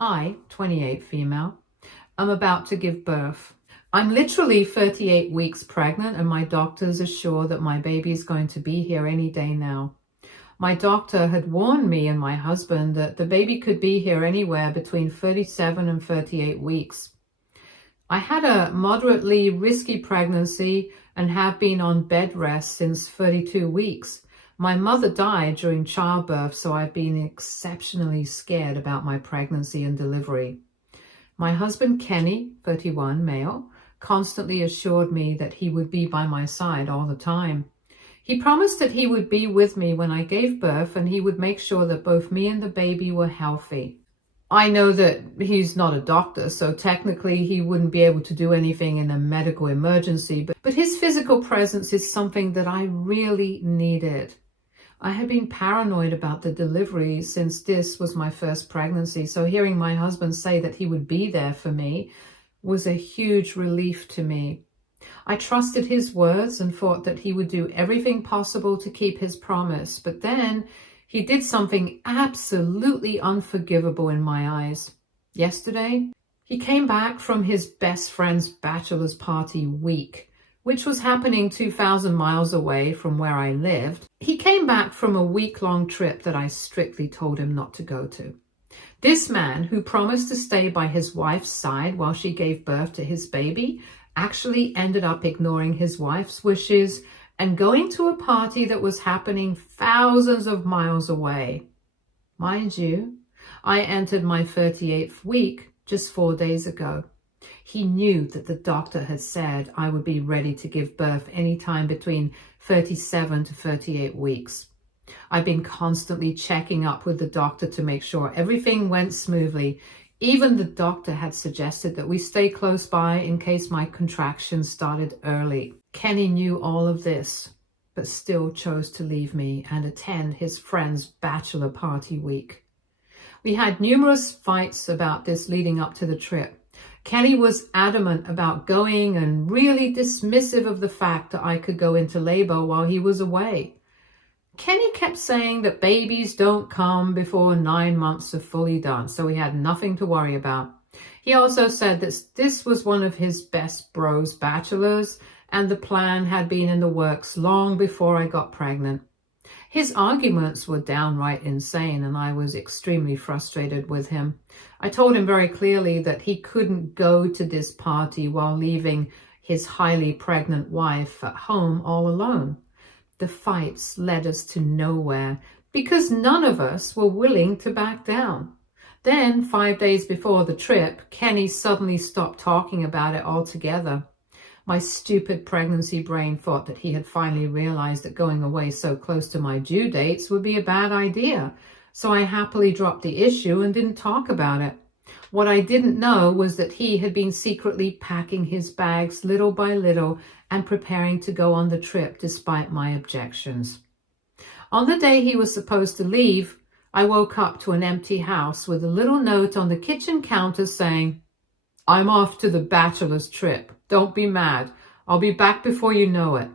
I, 28 female, am about to give birth. I'm literally 38 weeks pregnant and my doctors are sure that my baby is going to be here any day now. My doctor had warned me and my husband that the baby could be here anywhere between 37 and 38 weeks. I had a moderately risky pregnancy and have been on bed rest since 32 weeks. My mother died during childbirth, so I've been exceptionally scared about my pregnancy and delivery. My husband Kenny, 31, male, constantly assured me that he would be by my side all the time. He promised that he would be with me when I gave birth and he would make sure that both me and the baby were healthy. I know that he's not a doctor, so technically he wouldn't be able to do anything in a medical emergency, but his physical presence is something that I really needed. I had been paranoid about the delivery since this was my first pregnancy, so hearing my husband say that he would be there for me was a huge relief to me. I trusted his words and thought that he would do everything possible to keep his promise, but then he did something absolutely unforgivable in my eyes. Yesterday, he came back from his best friend's bachelor's party week, which was happening 2,000 miles away from where I lived. He came back from a week-long trip that I strictly told him not to go to. This man, who promised to stay by his wife's side while she gave birth to his baby, actually ended up ignoring his wife's wishes and going to a party that was happening thousands of miles away. Mind you, I entered my 38th week just 4 days ago. He knew that the doctor had said I would be ready to give birth anytime between 37 to 38 weeks. I've been constantly checking up with the doctor to make sure everything went smoothly. Even the doctor had suggested that we stay close by in case my contractions started early. Kenny knew all of this, but still chose to leave me and attend his friend's bachelor party week. We had numerous fights about this leading up to the trip. Kenny was adamant about going and really dismissive of the fact that I could go into labor while he was away. Kenny kept saying that babies don't come before 9 months are fully done, so we had nothing to worry about. He also said that this was one of his best bros bachelors and the plan had been in the works long before I got pregnant. His arguments were downright insane and I was extremely frustrated with him. I told him very clearly that he couldn't go to this party while leaving his highly pregnant wife at home all alone. The fights led us to nowhere because none of us were willing to back down. Then, 5 days before the trip, Kenny suddenly stopped talking about it altogether. My stupid pregnancy brain thought that he had finally realized that going away so close to my due dates would be a bad idea, so I happily dropped the issue and didn't talk about it. What I didn't know was that he had been secretly packing his bags little by little and preparing to go on the trip despite my objections. On the day he was supposed to leave, I woke up to an empty house with a little note on the kitchen counter saying, "I'm off to the bachelor's trip. Don't be mad. I'll be back before you know it."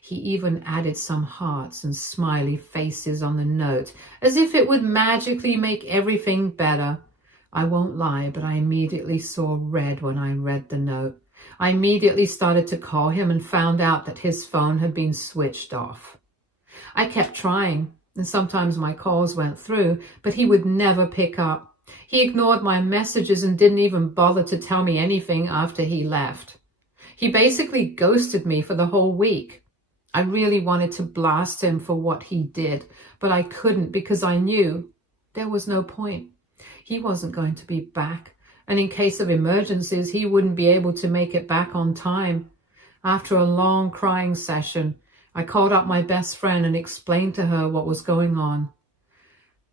He even added some hearts and smiley faces on the note, as if it would magically make everything better. I won't lie, but I immediately saw red when I read the note. I immediately started to call him and found out that his phone had been switched off. I kept trying, and sometimes my calls went through, but he would never pick up. He ignored my messages and didn't even bother to tell me anything after he left. He basically ghosted me for the whole week. I really wanted to blast him for what he did, but I couldn't because I knew there was no point. He wasn't going to be back, and in case of emergencies, he wouldn't be able to make it back on time. After a long crying session, I called up my best friend and explained to her what was going on.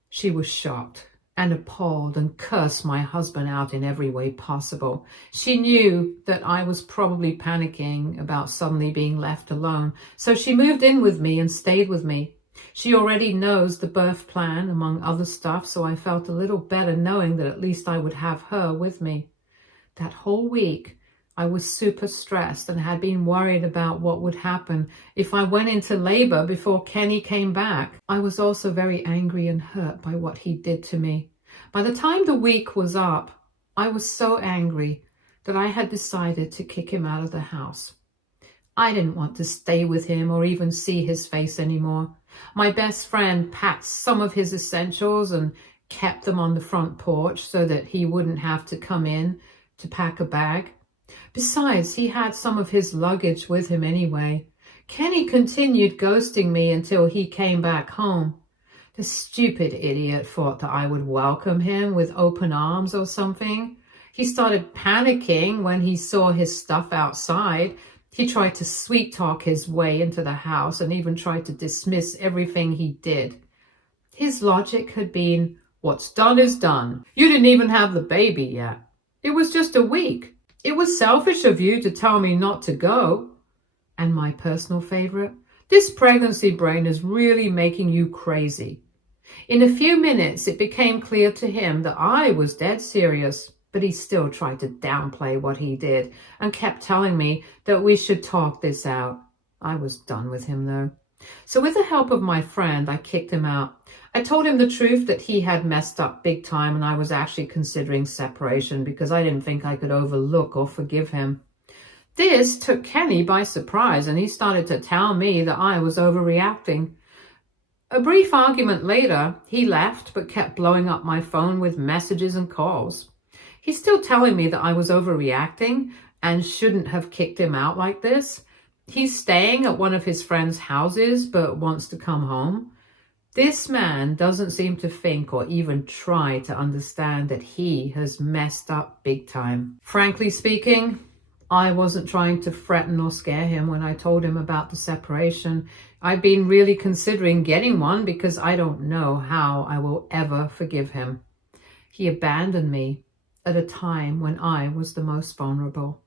She was shocked and appalled and cursed my husband out in every way possible. She knew that I was probably panicking about suddenly being left alone, so she moved in with me and stayed with me. She already knows the birth plan, among other stuff, so I felt a little better knowing that at least I would have her with me. That whole week, I was super stressed and had been worried about what would happen if I went into labor before Kenny came back. I was also very angry and hurt by what he did to me. By the time the week was up, I was so angry that I had decided to kick him out of the house. I didn't want to stay with him or even see his face anymore. My best friend packed some of his essentials and kept them on the front porch so that he wouldn't have to come in to pack a bag. Besides, he had some of his luggage with him anyway. Kenny continued ghosting me until he came back home. The stupid idiot thought that I would welcome him with open arms or something. He started panicking when he saw his stuff outside. He tried to sweet-talk his way into the house and even tried to dismiss everything he did. His logic had been, what's done is done. You didn't even have the baby yet. It was just a week. It was selfish of you to tell me not to go. And my personal favorite, this pregnancy brain is really making you crazy. In a few minutes, it became clear to him that I was dead serious, but he still tried to downplay what he did and kept telling me that we should talk this out. I was done with him though. So with the help of my friend, I kicked him out. I told him the truth that he had messed up big time and I was actually considering separation because I didn't think I could overlook or forgive him. This took Kenny by surprise and he started to tell me that I was overreacting. A brief argument later, he left but kept blowing up my phone with messages and calls. He's still telling me that I was overreacting and shouldn't have kicked him out like this. He's staying at one of his friends' houses but wants to come home. This man doesn't seem to think or even try to understand that he has messed up big time. Frankly speaking, I wasn't trying to threaten or scare him when I told him about the separation. I've been really considering getting one because I don't know how I will ever forgive him. He abandoned me at a time when I was the most vulnerable.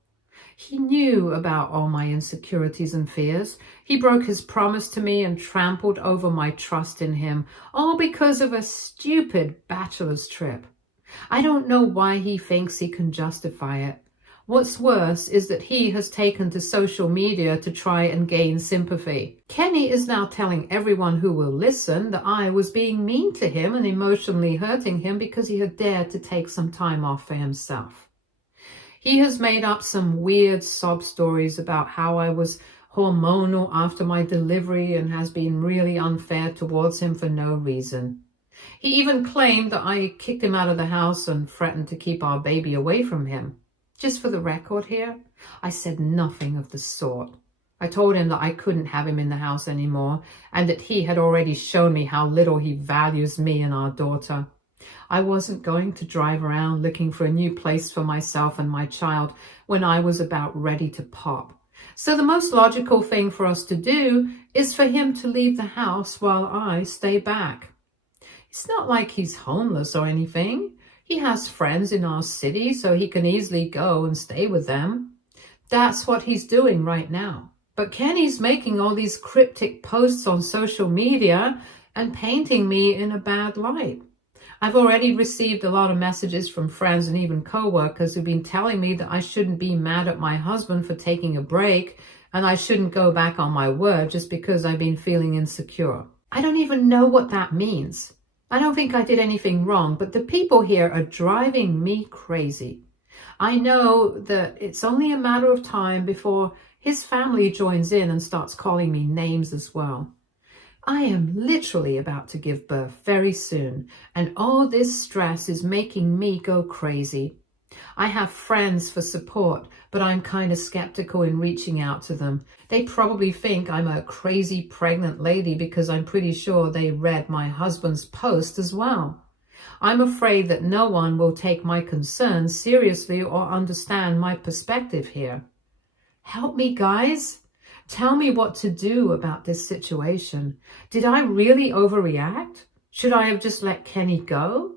He knew about all my insecurities and fears. He broke his promise to me and trampled over my trust in him, all because of a stupid bachelor's trip. I don't know why he thinks he can justify it. What's worse is that he has taken to social media to try and gain sympathy. Kenny is now telling everyone who will listen that I was being mean to him and emotionally hurting him because he had dared to take some time off for himself. He has made up some weird sob stories about how I was hormonal after my delivery and has been really unfair towards him for no reason. He even claimed that I kicked him out of the house and threatened to keep our baby away from him. Just for the record here, I said nothing of the sort. I told him that I couldn't have him in the house anymore and that he had already shown me how little he values me and our daughter. I wasn't going to drive around looking for a new place for myself and my child when I was about ready to pop. So the most logical thing for us to do is for him to leave the house while I stay back. It's not like he's homeless or anything. He has friends in our city, so he can easily go and stay with them. That's what he's doing right now. But Kenny's making all these cryptic posts on social media and painting me in a bad light. I've already received a lot of messages from friends and even co-workers who've been telling me that I shouldn't be mad at my husband for taking a break and I shouldn't go back on my word just because I've been feeling insecure. I don't even know what that means. I don't think I did anything wrong, but the people here are driving me crazy. I know that it's only a matter of time before his family joins in and starts calling me names as well. I am literally about to give birth very soon, and all this stress is making me go crazy. I have friends for support, but I'm kind of skeptical in reaching out to them. They probably think I'm a crazy pregnant lady because I'm pretty sure they read my husband's post as well. I'm afraid that no one will take my concerns seriously or understand my perspective here. Help me, guys. Tell me what to do about this situation. Did I really overreact? Should I have just let Kenny go?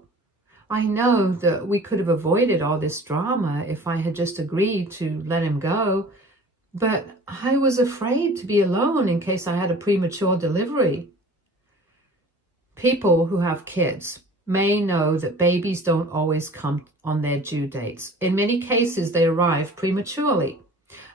I know that we could have avoided all this drama if I had just agreed to let him go, but I was afraid to be alone in case I had a premature delivery. People who have kids may know that babies don't always come on their due dates. In many cases, they arrive prematurely.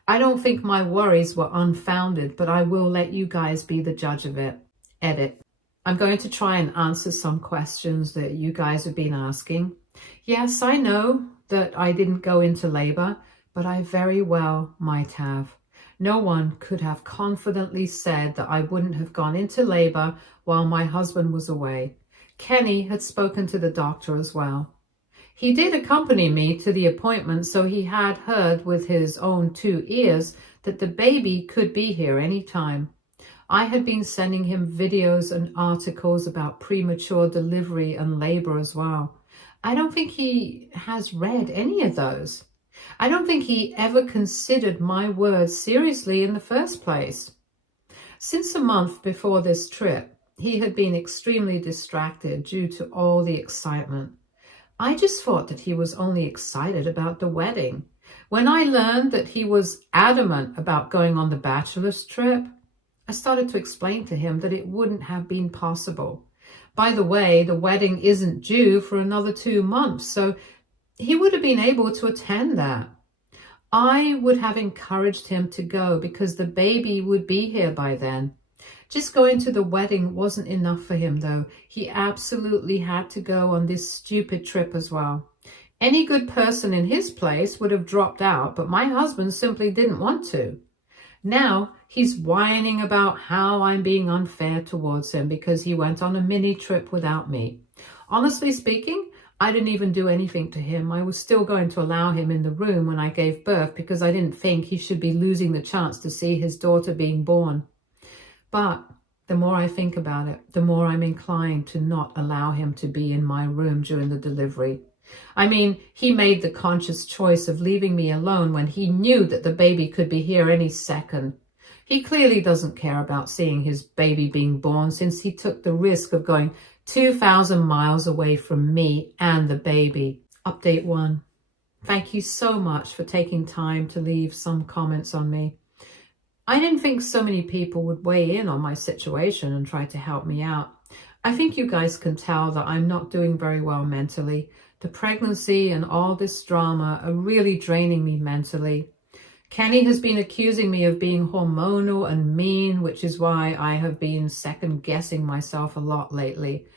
I don't think my worries were unfounded, but I will let you guys be the judge of it. Edit. I'm going to try and answer some questions that you guys have been asking. Yes, I know that I didn't go into labor, but I very well might have. No one could have confidently said that I wouldn't have gone into labor while my husband was away. Kenny had spoken to the doctor as well. He did accompany me to the appointment, so he had heard with his own 2 ears that the baby could be here any time. I had been sending him videos and articles about premature delivery and labor as well. I don't think he has read any of those. I don't think he ever considered my words seriously in the first place. Since a month before this trip, he had been extremely distracted due to all the excitement. I just thought that he was only excited about the wedding. When I learned that he was adamant about going on the bachelor's trip, I started to explain to him that it wouldn't have been possible. By the way, the wedding isn't due for another 2 months, so he would have been able to attend that. I would have encouraged him to go because the baby would be here by then. Just going to the wedding wasn't enough for him, though. He absolutely had to go on this stupid trip as well. Any good person in his place would have dropped out, but my husband simply didn't want to. Now he's whining about how I'm being unfair towards him because he went on a mini trip without me. Honestly speaking, I didn't even do anything to him. I was still going to allow him in the room when I gave birth because I didn't think he should be losing the chance to see his daughter being born. But the more I think about it, the more I'm inclined to not allow him to be in my room during the delivery. I mean, he made the conscious choice of leaving me alone when he knew that the baby could be here any second. He clearly doesn't care about seeing his baby being born since he took the risk of going 2,000 miles away from me and the baby. Update 1. Thank you so much for taking time to leave some comments on me. I didn't think so many people would weigh in on my situation and try to help me out. I think you guys can tell that I'm not doing very well mentally. The pregnancy and all this drama are really draining me mentally. Kenny has been accusing me of being hormonal and mean, which is why I have been second-guessing myself a lot lately.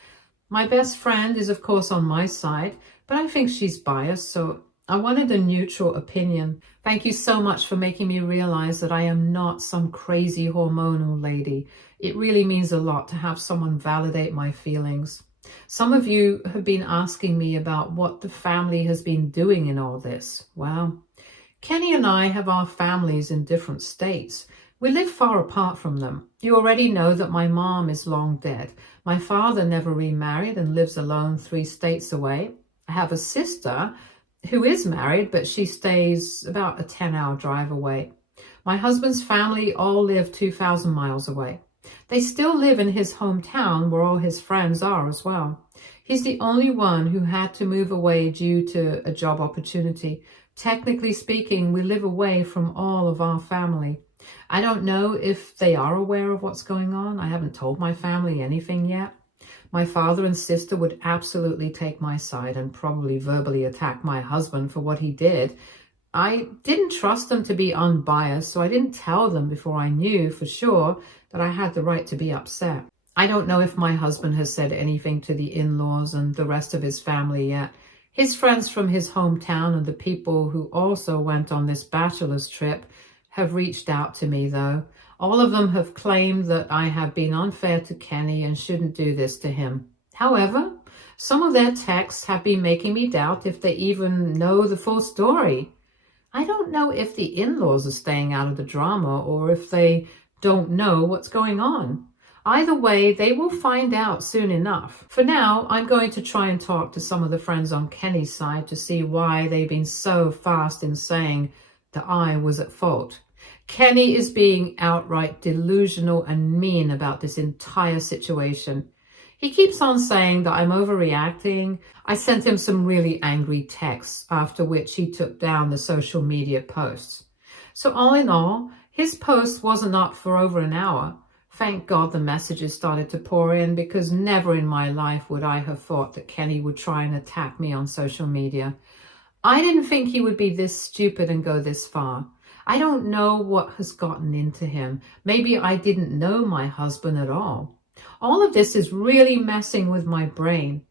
My best friend is, of course, on my side, but I think she's biased, so I wanted a neutral opinion. Thank you so much for making me realize that I am not some crazy hormonal lady. It really means a lot to have someone validate my feelings. Some of you have been asking me about what the family has been doing in all this. Well, Kenny and I have our families in different states. We live far apart from them. You already know that my mom is long dead. My father never remarried and lives alone 3 states away. I have a sister who is married, but she stays about a 10-hour drive away. My husband's family all live 2,000 miles away. They still live in his hometown where all his friends are as well. He's the only one who had to move away due to a job opportunity. Technically speaking, we live away from all of our family. I don't know if they are aware of what's going on. I haven't told my family anything yet. My father and sister would absolutely take my side and probably verbally attack my husband for what he did. I didn't trust them to be unbiased, so I didn't tell them before I knew for sure that I had the right to be upset. I don't know if my husband has said anything to the in-laws and the rest of his family yet. His friends from his hometown and the people who also went on this bachelor's trip have reached out to me, though. All of them have claimed that I have been unfair to Kenny and shouldn't do this to him. However, some of their texts have been making me doubt if they even know the full story. I don't know if the in-laws are staying out of the drama or if they don't know what's going on. Either way, they will find out soon enough. For now, I'm going to try and talk to some of the friends on Kenny's side to see why they've been so fast in saying that I was at fault. Kenny is being outright delusional and mean about this entire situation. He keeps on saying that I'm overreacting. I sent him some really angry texts, after which he took down the social media posts. So all in all, his post wasn't up for over an hour. Thank God the messages started to pour in, because never in my life would I have thought that Kenny would try and attack me on social media. I didn't think he would be this stupid and go this far. I don't know what has gotten into him. Maybe I didn't know my husband at all. All of this is really messing with my brain.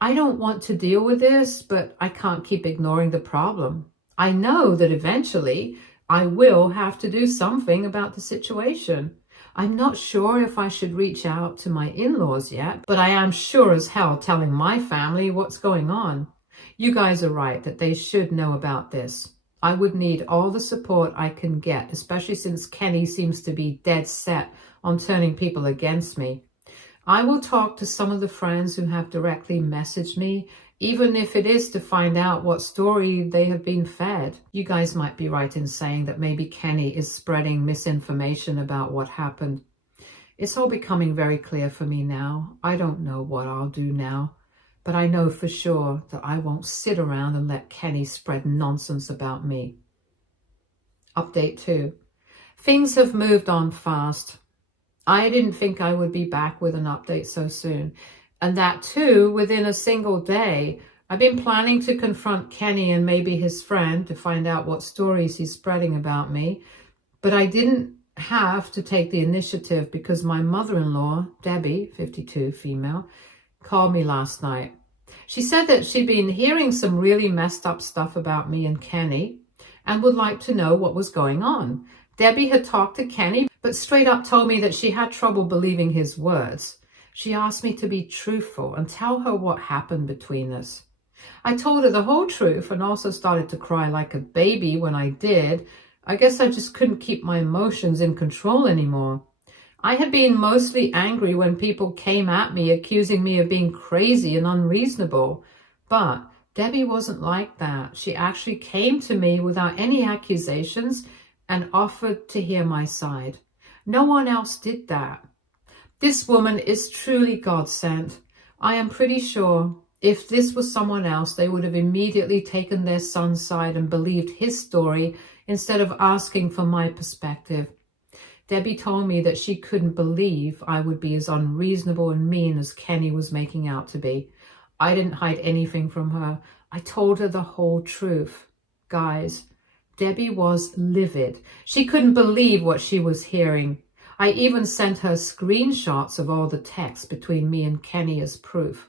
I don't want to deal with this, but I can't keep ignoring the problem. I know that eventually I will have to do something about the situation. I'm not sure if I should reach out to my in-laws yet, but I am sure as hell telling my family what's going on. You guys are right that they should know about this. I would need all the support I can get, especially since Kenny seems to be dead set on turning people against me. I will talk to some of the friends who have directly messaged me, even if it is to find out what story they have been fed. You guys might be right in saying that maybe Kenny is spreading misinformation about what happened. It's all becoming very clear for me now. I don't know what I'll do now, but I know for sure that I won't sit around and let Kenny spread nonsense about me. Update 2. Things have moved on fast. I didn't think I would be back with an update so soon. And that too, within a single day. I've been planning to confront Kenny and maybe his friend to find out what stories he's spreading about me. But I didn't have to take the initiative because my mother-in-law, Debbie, 52, female, called me last night. She said that she'd been hearing some really messed up stuff about me and Kenny and would like to know what was going on. Debbie had talked to Kenny, but straight up told me that she had trouble believing his words. She asked me to be truthful and tell her what happened between us. I told her the whole truth and also started to cry like a baby when I did. I guess I just couldn't keep my emotions in control anymore. I had been mostly angry when people came at me accusing me of being crazy and unreasonable. But Debbie wasn't like that. She actually came to me without any accusations and offered to hear my side. No one else did that. This woman is truly God sent. I am pretty sure if this was someone else, they would have immediately taken their son's side and believed his story instead of asking for my perspective. Debbie told me that she couldn't believe I would be as unreasonable and mean as Kenny was making out to be. I didn't hide anything from her. I told her the whole truth. Guys, Debbie was livid. She couldn't believe what she was hearing. I even sent her screenshots of all the texts between me and Kenny as proof.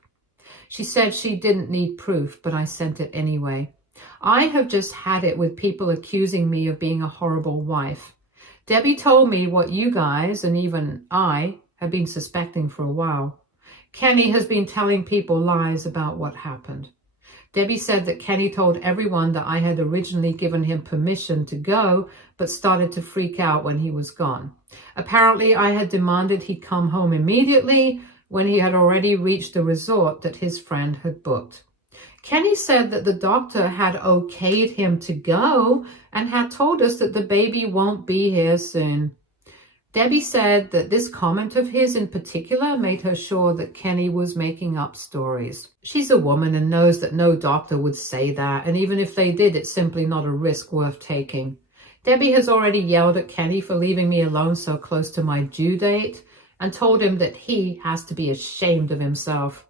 She said she didn't need proof, but I sent it anyway. I have just had it with people accusing me of being a horrible wife. Debbie told me what you guys, and even I, have been suspecting for a while. Kenny has been telling people lies about what happened. Debbie said that Kenny told everyone that I had originally given him permission to go, but started to freak out when he was gone. Apparently, I had demanded he come home immediately when he had already reached the resort that his friend had booked. Kenny said that the doctor had okayed him to go and had told us that the baby won't be here soon. Debbie said that this comment of his in particular made her sure that Kenny was making up stories. She's a woman and knows that no doctor would say that, and even if they did, it's simply not a risk worth taking. Debbie has already yelled at Kenny for leaving me alone so close to my due date and told him that he has to be ashamed of himself.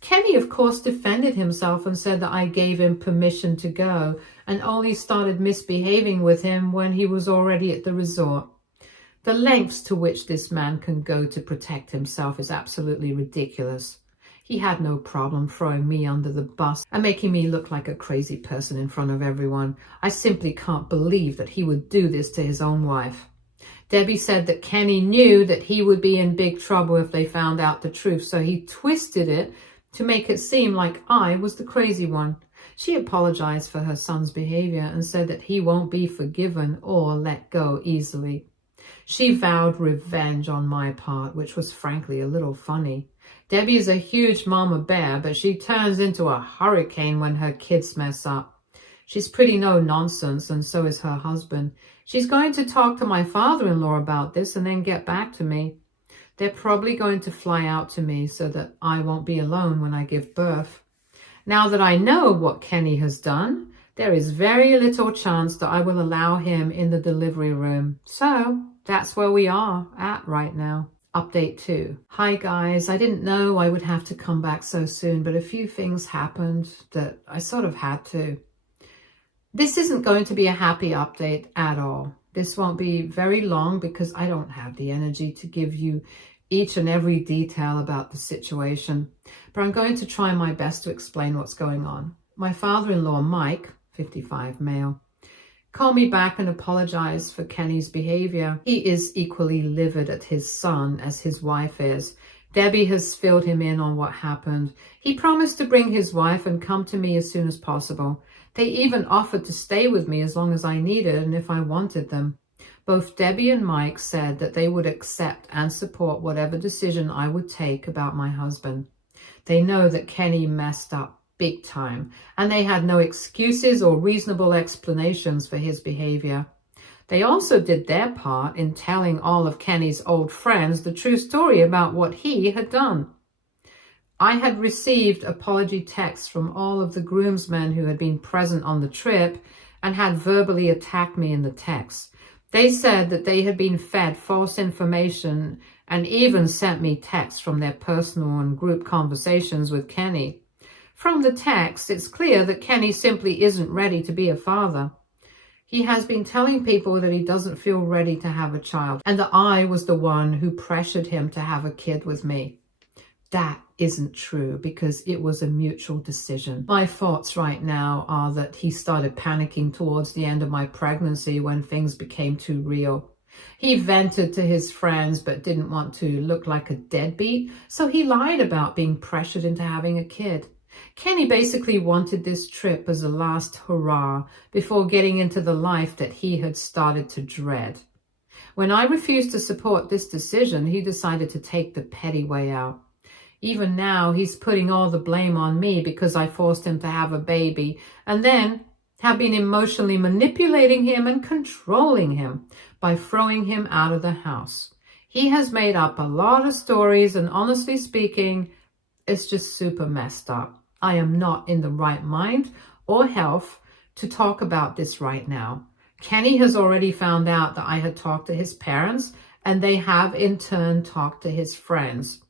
Kenny, of course, defended himself and said that I gave him permission to go and only started misbehaving with him when he was already at the resort. The lengths to which this man can go to protect himself is absolutely ridiculous. He had no problem throwing me under the bus and making me look like a crazy person in front of everyone. I simply can't believe that he would do this to his own wife. Debbie said that Kenny knew that he would be in big trouble if they found out the truth, so he twisted it to make it seem like I was the crazy one. She apologized for her son's behavior and said that he won't be forgiven or let go easily. She vowed revenge on my part, which was frankly a little funny. Debbie is a huge mama bear, but she turns into a hurricane when her kids mess up. She's pretty no nonsense, and so is her husband. She's going to talk to my father-in-law about this and then get back to me. They're probably going to fly out to me so that I won't be alone when I give birth. Now that I know what Kenny has done, there is very little chance that I will allow him in the delivery room. So that's where we are at right now. Update 2. Hi guys, I didn't know I would have to come back so soon, but a few things happened that I sort of had to. This isn't going to be a happy update at all. This won't be very long because I don't have the energy to give you each and every detail about the situation, but I'm going to try my best to explain what's going on. My father-in-law, Mike, 55 male, called me back and apologized for Kenny's behavior. He is equally livid at his son as his wife is. Debbie has filled him in on what happened. He promised to bring his wife and come to me as soon as possible. They even offered to stay with me as long as I needed and if I wanted them. Both Debbie and Mike said that they would accept and support whatever decision I would take about my husband. They know that Kenny messed up big time, and they had no excuses or reasonable explanations for his behavior. They also did their part in telling all of Kenny's old friends the true story about what he had done. I had received apology texts from all of the groomsmen who had been present on the trip and had verbally attacked me in the texts. They said that they had been fed false information and even sent me texts from their personal and group conversations with Kenny. From the text, it's clear that Kenny simply isn't ready to be a father. He has been telling people that he doesn't feel ready to have a child and that I was the one who pressured him to have a kid with me. That isn't true because it was a mutual decision. My thoughts right now are that he started panicking towards the end of my pregnancy when things became too real. He vented to his friends but didn't want to look like a deadbeat, so he lied about being pressured into having a kid. Kenny basically wanted this trip as a last hurrah before getting into the life that he had started to dread. When I refused to support this decision, he decided to take the petty way out. Even now, he's putting all the blame on me because I forced him to have a baby and then have been emotionally manipulating him and controlling him by throwing him out of the house. He has made up a lot of stories and honestly speaking, it's just super messed up. I am not in the right mind or health to talk about this right now. Kenny has already found out that I had talked to his parents and they have in turn talked to his friends.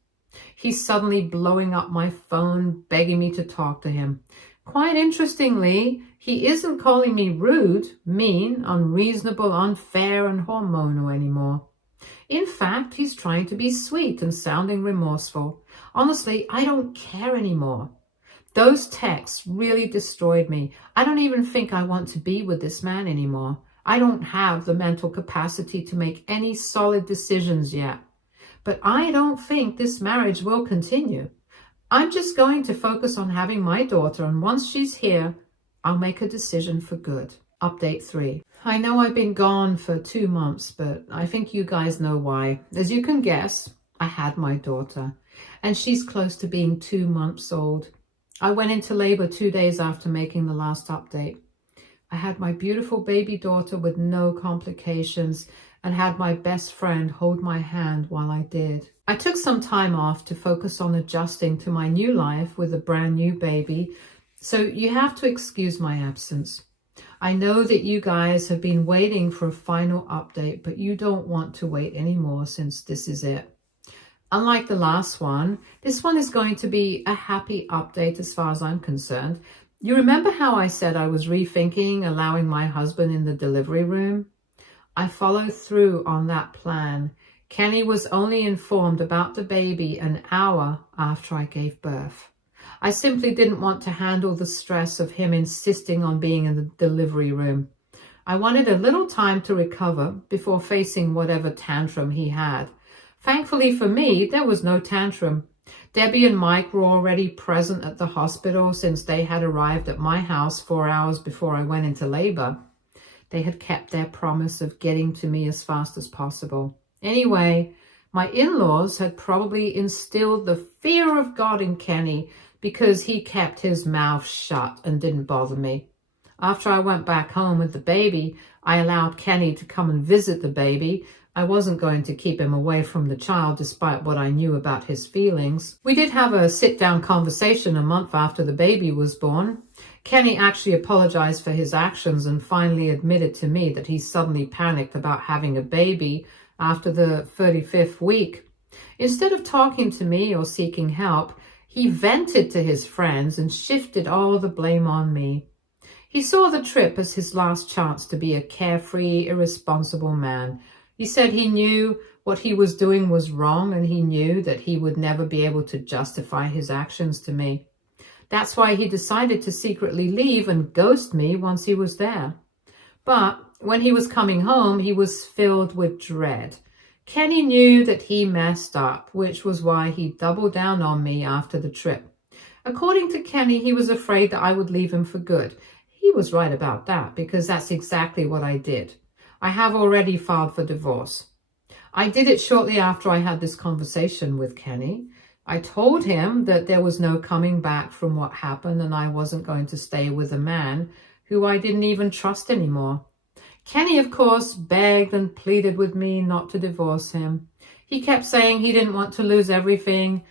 He's suddenly blowing up my phone, begging me to talk to him. Quite interestingly, he isn't calling me rude, mean, unreasonable, unfair, and hormonal anymore. In fact, he's trying to be sweet and sounding remorseful. Honestly, I don't care anymore. Those texts really destroyed me. I don't even think I want to be with this man anymore. I don't have the mental capacity to make any solid decisions yet. But I don't think this marriage will continue. I'm just going to focus on having my daughter, and once she's here, I'll make a decision for good. Update 3. I know I've been gone for 2 months, but I think you guys know why. As you can guess, I had my daughter, and she's close to being 2 months old. I went into labor 2 days after making the last update. I had my beautiful baby daughter with no complications and had my best friend hold my hand while I did. I took some time off to focus on adjusting to my new life with a brand new baby, so you have to excuse my absence. I know that you guys have been waiting for a final update, but you don't want to wait anymore since this is it. Unlike the last one, this one is going to be a happy update as far as I'm concerned. You remember how I said I was rethinking allowing my husband in the delivery room? I followed through on that plan. Kenny was only informed about the baby an hour after I gave birth. I simply didn't want to handle the stress of him insisting on being in the delivery room. I wanted a little time to recover before facing whatever tantrum he had. Thankfully for me, there was no tantrum. Debbie and Mike were already present at the hospital since they had arrived at my house 4 hours before I went into labor. They had kept their promise of getting to me as fast as possible. Anyway, my in-laws had probably instilled the fear of God in Kenny because he kept his mouth shut and didn't bother me. After I went back home with the baby, I allowed Kenny to come and visit the baby. I wasn't going to keep him away from the child despite what I knew about his feelings. We did have a sit-down conversation a month after the baby was born. Kenny actually apologized for his actions and finally admitted to me that he suddenly panicked about having a baby after the 35th week. Instead of talking to me or seeking help, he vented to his friends and shifted all the blame on me. He saw the trip as his last chance to be a carefree, irresponsible man. He said he knew what he was doing was wrong, and he knew that he would never be able to justify his actions to me. That's why he decided to secretly leave and ghost me once he was there. But when he was coming home, he was filled with dread. Kenny knew that he messed up, which was why he doubled down on me after the trip. According to Kenny, he was afraid that I would leave him for good. He was right about that, because that's exactly what I did. I have already filed for divorce. I did it shortly after I had this conversation with Kenny. I told him that there was no coming back from what happened, and I wasn't going to stay with a man who I didn't even trust anymore. Kenny, of course, begged and pleaded with me not to divorce him. He kept saying he didn't want to lose everything.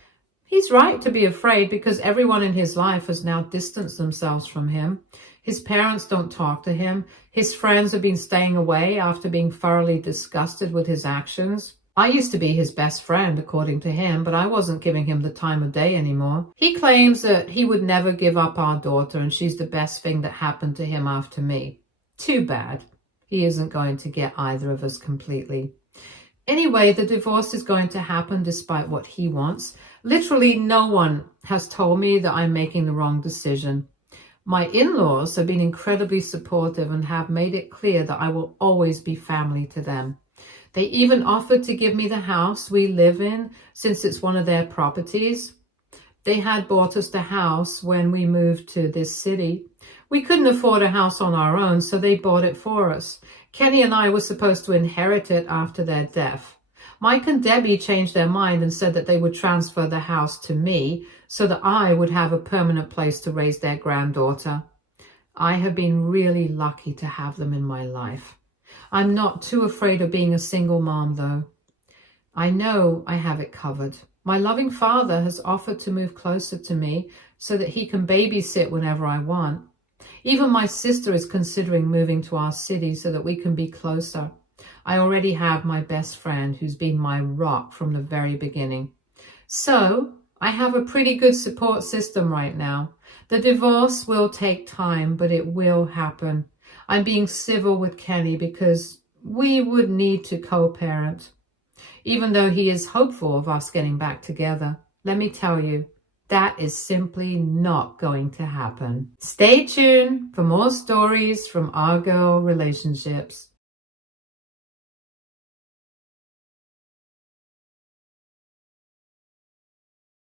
He's right to be afraid, because everyone in his life has now distanced themselves from him. His parents don't talk to him. His friends have been staying away after being thoroughly disgusted with his actions. I used to be his best friend, according to him, but I wasn't giving him the time of day anymore. He claims that he would never give up our daughter, and she's the best thing that happened to him after me. Too bad. He isn't going to get either of us completely. Anyway, the divorce is going to happen despite what he wants. Literally no one has told me that I'm making the wrong decision. My in-laws have been incredibly supportive and have made it clear that I will always be family to them. They even offered to give me the house we live in, since it's one of their properties. They had bought us the house when we moved to this city. We couldn't afford a house on our own, so they bought it for us. Kenny and I were supposed to inherit it after their death. Mike and Debbie changed their mind and said that they would transfer the house to me so that I would have a permanent place to raise their granddaughter. I have been really lucky to have them in my life. I'm not too afraid of being a single mom, though. I know I have it covered. My loving father has offered to move closer to me so that he can babysit whenever I want. Even my sister is considering moving to our city so that we can be closer. I already have my best friend who's been my rock from the very beginning. So I have a pretty good support system right now. The divorce will take time, but it will happen. I'm being civil with Kenny because we would need to co-parent. Even though he is hopeful of us getting back together, let me tell you, that is simply not going to happen. Stay tuned for more stories from our girl relationships.